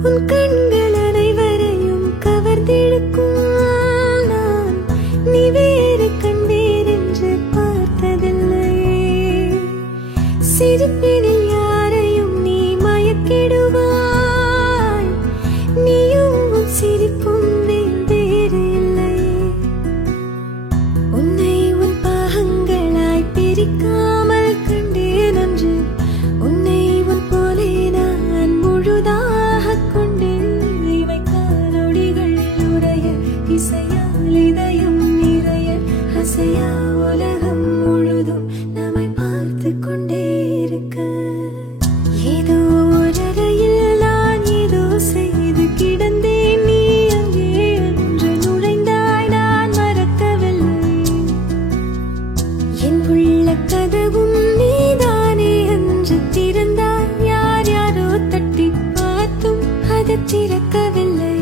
உன் கண்கள் அனைவரையும் கவர்ந்திழுக்கும் நான் நீ வேறு கண் வேறென்று பார்த்ததில்லை சிரிப்பினில் யாரையும் நீ மயக்கிடுவாய் நீயும் உன் சிரிப்பும் வேறு இல்லை உன்னை உன் பாகங்களாய் பிரிக்காமல் கண்டேன் அன்று உன்னை உன் போலே நான் முழுதாக இதயம் நிறைய அசையா உலகம் முழுதும் நம்மை பார்த்து கொண்டே இருக்க ஏதோ ஒரு அறையில் நான் ஏதோ செய்து கிடந்தேன் நீ அங்கே என்று நுழைந்தாய் நான் மறக்கவில்லை என் உள்ள கதவும் நீதானே என்று திறந்தாய் யார் யாரோ தட்டி பார்த்தும் அது திறக்கவில்லை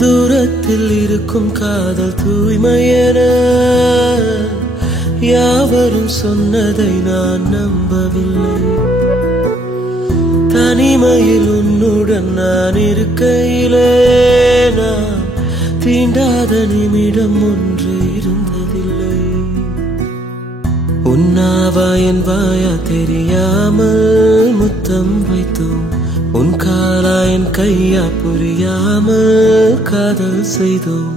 தூரத்தில் இருக்கும் காதல் தூய்மையென யாவரும் சொன்னதை நான் நம்பவில்லை தனிமையில் உன்னுடன் நான் இருக்கையிலே நான் தீண்டாத நிமிடம் ஒன்று இருந்ததில்லை உன்னாவா என் வாயா தெரியாமல் முத்தம் வைத்தோம் உன் காலா என் கையா புரியாமல் காதல் செய்தோம்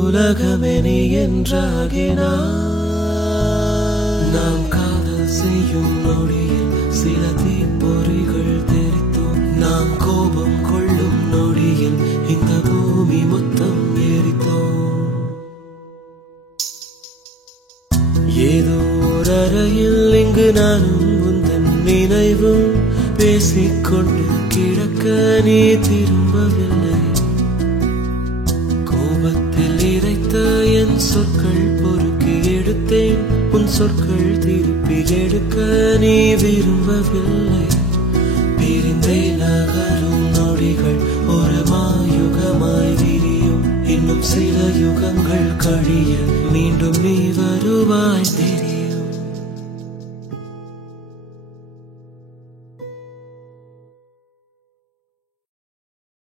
உலகமே நீ என்றாகினாய் நாம் காதல் செய்யும் நொடியில் சில தீப்பொறிகள் தெரித்தோம் நாம் கோபம் கொள்ளும் நொடியில் இந்த பூமி மொத்தம் எரித்தோம் ஏதோ ஒரு அறையில் இங்கு நானும் உந்தன் நினைவும் பேசிக்கொண்டு கிடக்க நீ திரும்பவில்லை கோபத்தில் இறைத்த என் சொற்கள் பொறுக்கி எடுத்தேன் உன் சொற்கள் திருப்பி எடுக்க நீ விரும்பவில்லை பிரிந்தே நகரும் நொடிகள் ஒரு மாயுகமாய் விரியும் இன்னும் சில யுகங்கள் கழிய மீண்டும் நீ வருவாய் தெரியும்